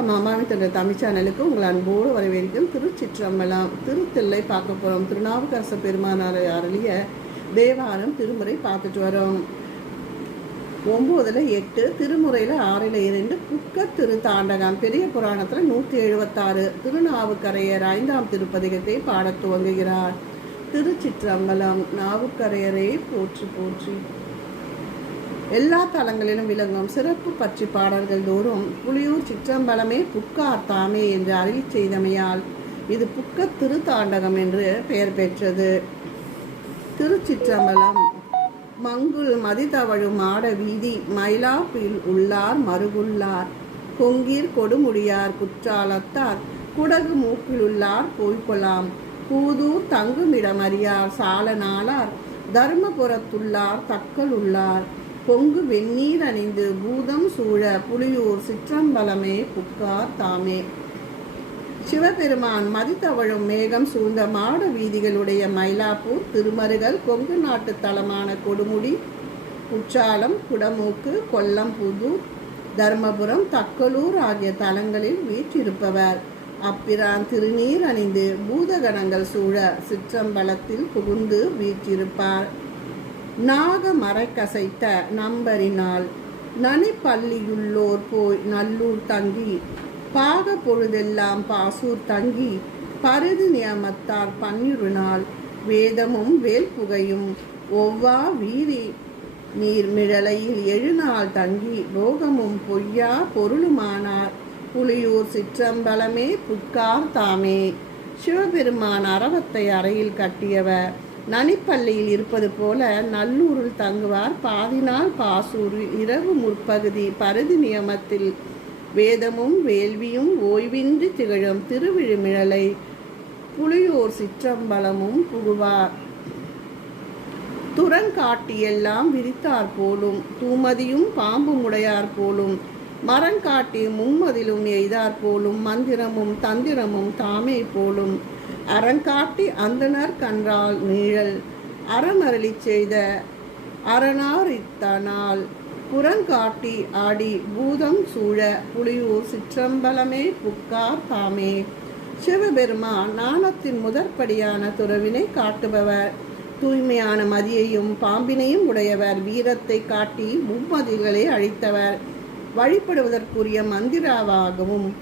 மாமாவின் தமிழ் சேனலுக்கு உங்கள் அன்போடு வரவேற்கும் திருச்சிற்றம்பலம் திருத்தில்லை பார்க்க போகிறோம் திருநாவுக்கரச பெருமானார் அருளிய தேவாரம் திருமுறை பார்த்துட்டு வரோம். ஒம்போதில் எட்டு திருமுறையில் ஆறில் இரண்டு குக்க திருத்தாண்டகம் பெரிய புராணத்தில் நூற்றி எழுபத்தாறு திருநாவுக்கரையர் ஐந்தாம் திருப்பதிகத்தை பாடத் துவங்குகிறார். திருச்சிற்றம்பலம் நாவுக்கரையரே போற்றி போற்றி. எல்லா தலங்களிலும் விளங்கும் சிறப்பு பற்றி பாடல்கள் தோறும் புலியூர் சிற்றம்பலமே புக்கார் தாமே என்று அறிவி செய்தமையால் இது புக்க திருத்தாண்டகம் என்று பெயர் பெற்றது. திருச்சிற்றம்பலம் மங்குள் மதிதவழும் மாட வீதி மயிலாப்பில் உள்ளார் மருகுள்ளார் கொங்கீர் கொடுமுடியார் குற்றாலத்தார் குடகு மூக்கிலுள்ளார் போய்கொலாம் பூதூர் தங்குமிடமறியார் சால நாளார் தர்மபுரத்துள்ளார் தக்கல் உள்ளார் பொங்கு வெந்நீர் அணிந்து பூதம் சூழ புலியூர் சிற்றம்பலமே புக்கார் தாமே. சிவபெருமான் மதித்தவழும் மேகம் சூழ்ந்த மாட வீதிகளுடைய மயிலாப்பூர் திருமருகல் கொங்கு நாட்டு தலமான கொடுமுடி குற்றாலம் குடமூக்கு கொல்லம் புதூர் தர்மபுரம் தக்கலூர் ஆகிய தலங்களில் வீற்றிருப்பவர். அப்பிரான் திருநீர் அணிந்து பூதகணங்கள் சூழ சிற்றம்பலத்தில் புகுந்து வீற்றிருப்பார். நாக மறைக்கசைத்த நம்பரினால் நனிப்பள்ளியுள்ளோர் போய் நல்லூர் தங்கி பாக பொழுதெல்லாம் பாசூர் தங்கி பருது நியமத்தார் பன்னிரு நாள் வேதமும் வேல் புகையும் ஒவ்வா வீரி நீர்மிழலையில் எழுநாள் தங்கி போகமும் பொய்யா பொருளுமானார் புலியூர் சிற்றம்பலமே புட்கார் தாமே. சிவபெருமான் அரவத்தை அறையில் கட்டியவர் நனிப்பள்ளியில் இருப்பது போல நல்லூரில் தங்குவார். பாதினால் பாசூர் இரவு முற்பகுதி பருதி நியமத்தில் வேதமும் வேள்வியும் ஓய்வின்றி திகழும் திருவிழிமிழலை புலியோர் சிற்றம்பலமும் புகுவார். துரங்காட்டியெல்லாம் விரித்தார் போலும் தூமதியும் பாம்பும் உடையார் போலும் மரங்காட்டி மும்மதிலும் எய்தார் போலும் மந்திரமும் தந்திரமும் தாமே போலும். அறங்காட்டி அந்தனர் கன்றால் நீழல் அறமரளி செய்த அரணாரித்தனால் புறங்காட்டி ஆடி பூதம் சூழ புலியூர் சிற்றம்பலமே புக்கார் தாமே. சிவபெருமான் நாணத்தின் முதற்படியான துறவினை காட்டுபவர். தூய்மையான மதியையும் பாம்பினையும் உடையவர். வீரத்தை காட்டி மும்மதிகளை அழித்தவர். வழிபடுவதற்குரிய மந்திராவாகவும்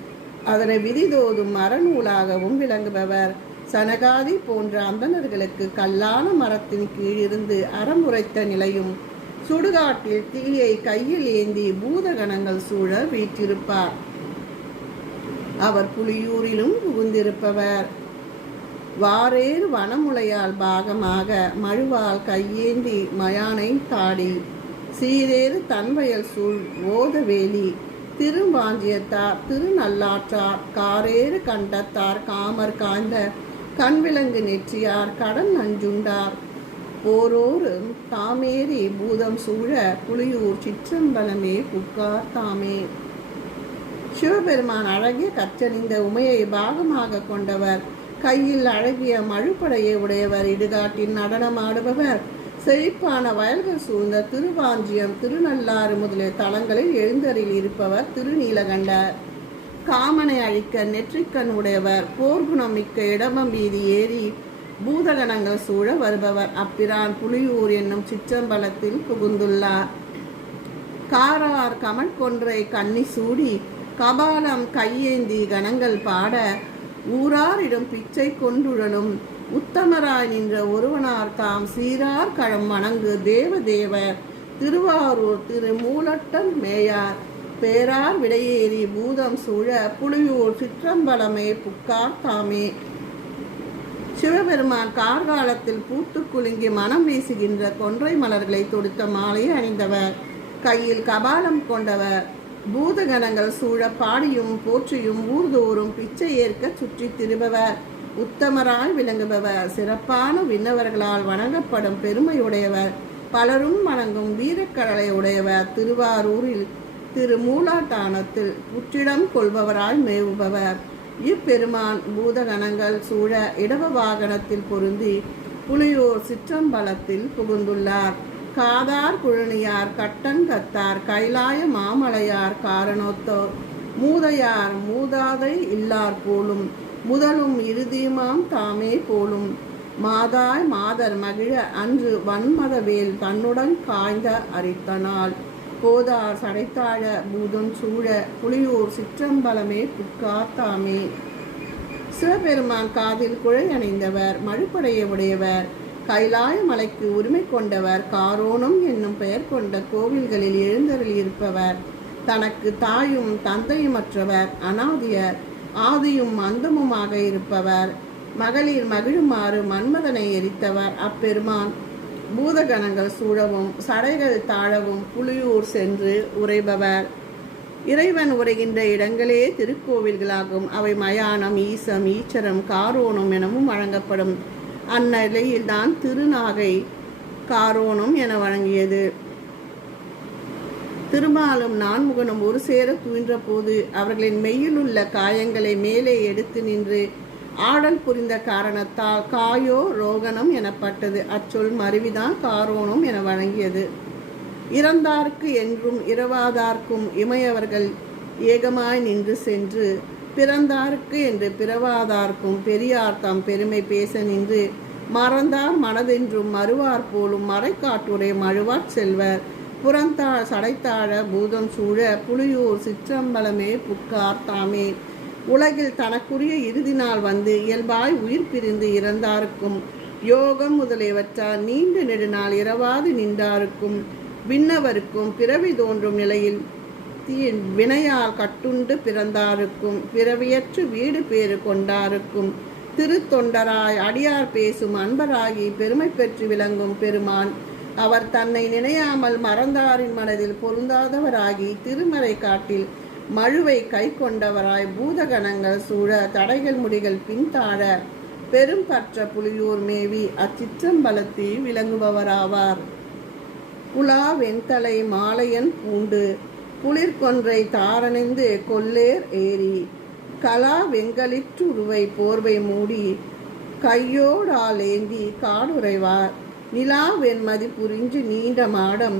அதனை விதிதோதும் அறநூலாகவும் விளங்குபவர். சனகாதி போன்ற அந்தணர்களுக்கு கல்லான மரத்தின் கீழிருந்து அறமுறைத்த நிலையும் சுடுகாட்டில் தீயை கையில் ஏந்தி பூதகணங்கள் சூழ வீற்றிருப்பார். அவர் புலியூரிலும் புகுந்திருப்பவர். வாரேறு வனமுலையால் பாகமாக மழுவால் கையேந்தி மயானை தாடி சீரேறு தன்வயல் சூழ் ஓதவேலி திருவாஞ்சியத்தார் திருநல்லாற்றார் காரேறு கண்டத்தார் காமர் காய்ந்த கண்விலங்கு நெற்றியார் கடன் நஞ்சுண்டார் போரோரும் தாமேறி பூதம் சூழ புலியூர் சிற்றம்பலமே புக்கார் தாமே. சிவபெருமான் அழகிய கற்றறிந்த உமையை பாகமாக கொண்டவர். கையில் அழகிய மழுப்படையை உடையவர். இடுகாட்டின் நடனமாடுபவர் செழிப்பான வயல்கள் சூழ்ந்த திருவாஞ்சியம் திருநள்ளாறு முதலிய தலங்களில் எழுந்தரில் இருப்பவர் திருநீலகண்டர் காமனை அழிக்க நெற்றிக்கண் உடையவர் போர்குணம் மிக்க இடமம் வீதி ஏறி பூதகணங்கள் சூழ வருபவர். அப்பிரான் புலியூர் என்னும் சிற்றம்பலத்தில் புகுந்துள்ளார். காரார் கமல் கொன்றை கண்ணி சூடி கபாலம் கையேந்தி கணங்கள் பாட ஊராரிடம் பிச்சை கொண்டுடனும். உத்தமராய் நின்ற ஒருவனார் தாம் சீரார் களம் வணங்கு தேவதேவர் திருவாரூர் திரு மூலட்டன் மேயார். பேரார் விடையேறி பூதம் சூழ புலியூர் சிற்றம்பலமே புக்கார் தாமே. சிவபெருமான் கார்காலத்தில் பூத்து குலுங்கி மனம் வீசுகின்ற கொன்றை மலர்களை தொடுத்த மாலையை அணிந்தவர். கையில் கபாலம் கொண்டவர். பூதகணங்கள் சூழ பாடியும் போற்றியும் ஊர்தோறும் பிச்சை ஏற்க சுற்றி திருபவர். உத்தமராய் விளங்குபவர். சிறப்பான விண்ணவர்களால் வணங்கப்படும் பெருமையுடையவர். பலரும் வணங்கும் வீரக்கடலை உடையவர். திருவாரூரில் திரு மூலாட்டானத்தில் புற்றிடம் கொள்பவராய் மேவுபவர். இப்பெருமான் பூதகணங்கள் சூழ இடவ வாகனத்தில் பொருந்தி புலியூர் சிற்றம்பலத்தில் புகுந்துள்ளார். காதார் குழனியார் கட்டன் கத்தார் கைலாய மாமலையார் காரணோத்தோர். மூதையார் மூதாதை இல்லார் போலும் முதலும் இறுதியுமாம் தாமே போலும். மாதாய் மாதர் மகிழ அன்று வன்மதவேல் தன்னுடன் காய்ந்த அரித்தனாள். கோதார் சடைத்தாழ பூதம் சூழ புலியூர் சிற்றம்பலமே புட்காத்தாமே. சிவபெருமான் காதில் குழல் அணிந்தவர் மழுப்படைய உடையவர் கைலாய மலைக்கு உரிமை கொண்டவர் காரோணம் என்னும் பெயர் கொண்ட கோவில்களில் எழுந்தருள் இருப்பவர் தனக்கு தாயும் தந்தையுமற்றவர் அனாதியர் ஆதியும் அந்தமுமாக இருப்பவர் மகளிர் மகிழுமாறு மன்மதனை எரித்தவர் அப்பெருமான் பூதகணங்கள் சூழவும் சடைகள் தாழவும் புலியூர் சென்று உரைபவர் இறைவன் உரைகின்ற இடங்களே திருக்கோவில்களாகும். அவை மயானம் ஈசம் ஈச்சரம் காரோணம் எனவும் வழங்கப்படும். அந்நிலையில்தான் திருநாகை காரோணம் என வழங்கியது. திருமாலும் நான்முகனும் ஒரு சேர துயின்ற போது அவர்களின் மெய்யில் உள்ள காயங்களை மேலே எடுத்து நின்று ஆடல் புரிந்த காரணத்தால் காயோ ரோகணம் எனப்பட்டது. அச்சொல் மருவிதான் காரோணம் என வழங்கியது. இறந்தார்க்கு என்றும் இரவாதார்க்கும் இமையவர்கள் ஏகமாய் நின்று சென்று பிறந்தார்க்கு என்று பிறவாதார்க்கும் பெரியார் தம் பெருமை பேச நின்று மறந்தார் மனதென்றும் மறுவார் போலும் மறைக்காட்டுரை மழுவாற் செல்வர். புறந்தாழ் சடைத்தாழ பூதம் சூழ புலியூர் சிற்றம்பலமே புக்கார் தாமே. உலகில் தனக்குரிய இறுதி நாள் வந்து இயல்பாய் உயிர் பிரிந்து இறந்தாருக்கும். யோகம் முதலியவற்றால் நீண்ட நெடுநாள் இரவாது நின்றாருக்கும். விண்ணவருக்கும் பிறவி தோன்றும் நிலையில் தீ வினையால் கட்டுண்டு பிறந்தாருக்கும். பிறவியற்று வீடு பேறு கொண்டாருக்கும். திருத்தொண்டராய் அடியார் பேசும் அன்பராகி பெருமை பெற்று விளங்கும் பெருமான். அவர் தன்னை நினையாமல் மறந்தாரின் மனதில் பொருந்தாதவராகி திருமறை காட்டில் மழுவை கை கொண்டவராய் பூதகணங்கள் சூழ தடைகள் முடிகள் பின்தாழ பெரும் பற்ற புலியூர் மேவி அச்சிற்றம்பலத்தில் விளங்குபவராவார். புலா வெண்தலை மாலையன் பூண்டு குளிர்கொன்றை தாரணிந்து கொல்லேர் ஏரி கலா வெங்கலிற்றுருவை போர்வை மூடி கையோடாலேந்தி காடுறைவார். நிலா வெண்மதி புரிஞ்சு நீண்ட மாடம்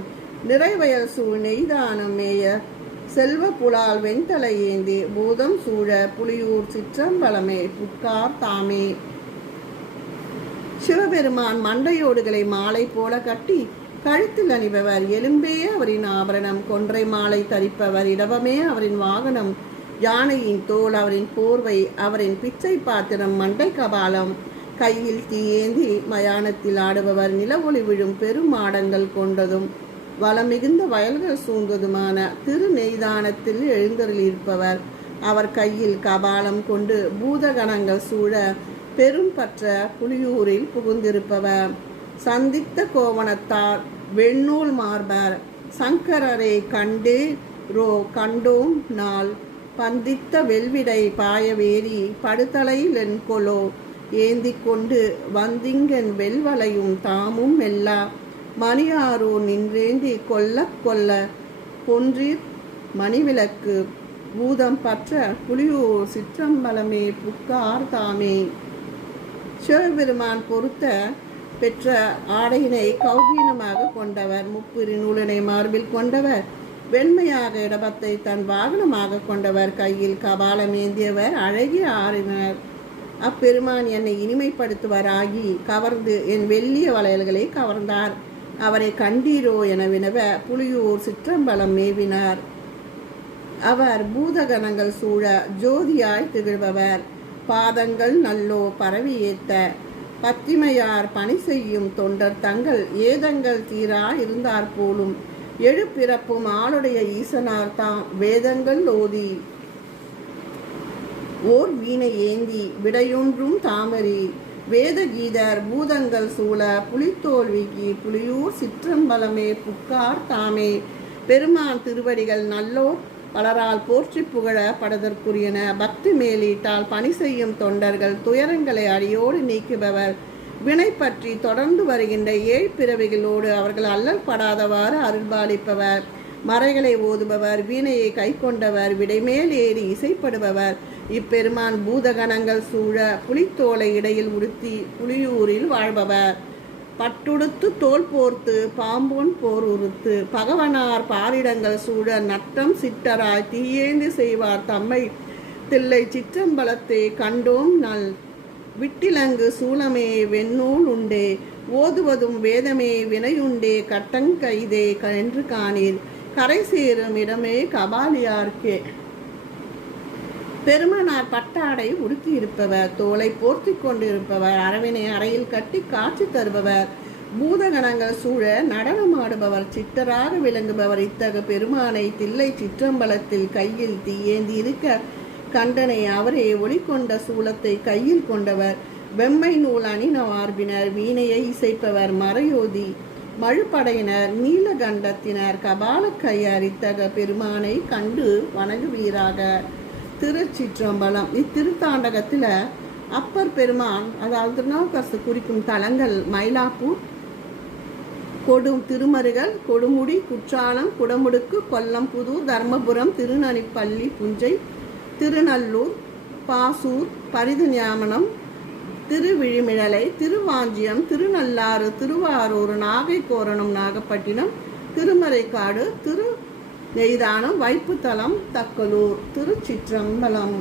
நிறைவயல் சூழ் நெய்தானம் மேய செல்வ புலால் வெண்தலை ஏந்தி பூதம் சூழ புலியூர் சிற்றம்பலமே புக்கார் தாமே. சிவபெருமான் மண்டையோடுகளை மாலை போல கட்டி கழுத்தில் அணிபவர் எலும்பே அவரின் ஆபரணம் கொன்றை மாலை தரிப்பவர் இடவமே அவரின் வாகனம் யானையின் தோல் அவரின் போர்வை அவரின் பிச்சை பாத்திரம் மண்டை கபாலம் கையில் தீயேந்தி மயானத்தில் ஆடுபவர் நில ஒளி விழும் பெரும் மாடங்கள் கொண்டதும். வளமிகுந்த வயல்கள் சூழ்ந்ததுமான திருநெய்தானத்தில் எழுந்தருளியிருப்பவர். அவர் கையில் கபாலம் கொண்டு பூதகணங்கள் சூழ பெரும் பற்ற புலியூரில் புகுந்திருப்பவர். சந்தித்த கோவணத்தார் வெண்ணூல் மார்பர் சங்கரரை கண்டு ரோ கண்டோம் நாள். பந்தித்த வெல்விடை பாயவேரி படுதலையில் என்கொலோ ஏந்தி கொண்டு வந்திங்கன் வெல்வலையும் தாமும் எல்லா மணியாரோ நின்றேந்தி கொல்ல கொல்ல பொன்றீர் மணிவிளக்கு பூதம் பற்ற புலியூர் சிற்றம்பலமே புக்கார் தாமே. சிவபெருமான் பொறுத்த பெற்ற ஆடையினை கௌபீனமாக கொண்டவர் முப்பிரி நூலினை மார்பில் கொண்டவர் வெண்மையாக இடபத்தை தன் வாகனமாக கொண்டவர் கையில் கபாலம் ஏந்தியவர் அழகிய ஆறினர். அப்பெருமான் என்னை இனிமைப்படுத்துவராகி கவர்ந்து என் வெள்ளிய வளையல்களை கவர்ந்தார். அவரை கண்டீரோ என வினவ புலியூர் சிற்றம்பலம் மேவினார். அவர் பூதகணங்கள் சூழ ஜோதியாய் திகழ்பவர். பாதங்கள் நல்லோ பரவி ஏத்த. பத்திமையார் பணி செய்யும் தொண்டர் தங்கள் ஏதங்கள் தீரா இருந்தார் போலும். எழுப்பிறப்பும் ஆளுடைய ஈசனார் தாம் வேதங்கள் ஓதி. ஓர் வீணை ஏந்தி விடையொன்றும் தாமரி வேதகீதர் பூதங்கள் சூழ புலித்தோல்விக்கு புலியூர் சிற்றம்பலமே புக்கார் தாமே. பெருமான் திருவடிகள் நல்லோர் பலரால் போற்றி புகழ படதற்குரியன பக்தி மேலீட்டால் பணி செய்யும் தொண்டர்கள் துயரங்களை அடியோடு நீக்குபவர். வினை பற்றி தொடர்ந்து வருகின்ற ஏழ் பிறவிகளோடு அவர்கள் அல்லல் படாதவாறு அருள்பாலிப்பவர். மறைகளை ஓதுபவர் வீணையை கை கொண்டவர் விடைமேல் ஏறி இசைப்படுபவர். இப்பெருமான் பூதகணங்கள் சூழ புலித்தோலை இடையில் உடுத்தி புலியூரில் வாழ்பவர். பட்டுடுத்து தோல் போர்த்து பாம்பொன் போர் உறுத்து. பகவனார் பாரிடங்கள் சூழ நட்டம் சிட்டராய் தீயேந்து செய்வார் தம்மை. தில்லை சிற்றம்பலத்தை கண்டோம் நல் விட்டிலங்கு சூளமே வெண்ணூல் உண்டே. ஓதுவதும் வேதமே வினையுண்டே கட்டங்கைதே என்று காணீர். கரை சேரும் இடமே கபாலியார்க்கே. பெருமனார் பட்டாடை உடுத்தி இருப்பவர் தோலை போர்த்தி கொண்டிருப்பவர் அரவினை அறையில் கட்டி காட்சி தருபவர் பூதகணங்கள் சூழ நடனமாடுபவர் சித்தராக விளங்குபவர். இத்தகு பெருமானை தில்லை சிற்றம்பலத்தில் கையில் தீயேந்தி இருக்க கண்டனை அவரே ஒளிக்கொண்ட சூலத்தை கையில் கொண்டவர். வெம்மை நூல் அணின மார்பினர் வீணையை இசைப்பவர் மறையோதி மழுப்படையினர் நீலகண்டத்தினர் கபால அரித்தக பெருமானை கண்டு வணங்குவீராக. திருச்சிற்றம்பலம். இத்திருத்தாண்டகத்தில் அப்பர் பெருமான் அதாவது திருநாவுக்கரசு குறிக்கும் தலங்கள் மயிலாப்பூர் கொடும் திருமருகல் கொடுமுடி குற்றாலம் குடமுடுக்கு கொல்லம்புதூர் தர்மபுரம் திருநனிப்பள்ளி புஞ்சை திருநல்லூர் பாசூர் பரிதுஞாமனம் திருவிழிமிழலை திருவாஞ்சியம் திருநள்ளாறு திருவாரூர் நாகைக்கோரணம் நாகப்பட்டினம் திருமறைக்காடு திரு நெய்தானம் வைப்புத்தலம் தக்கலூர் திருச்சிற்றம்பலம்.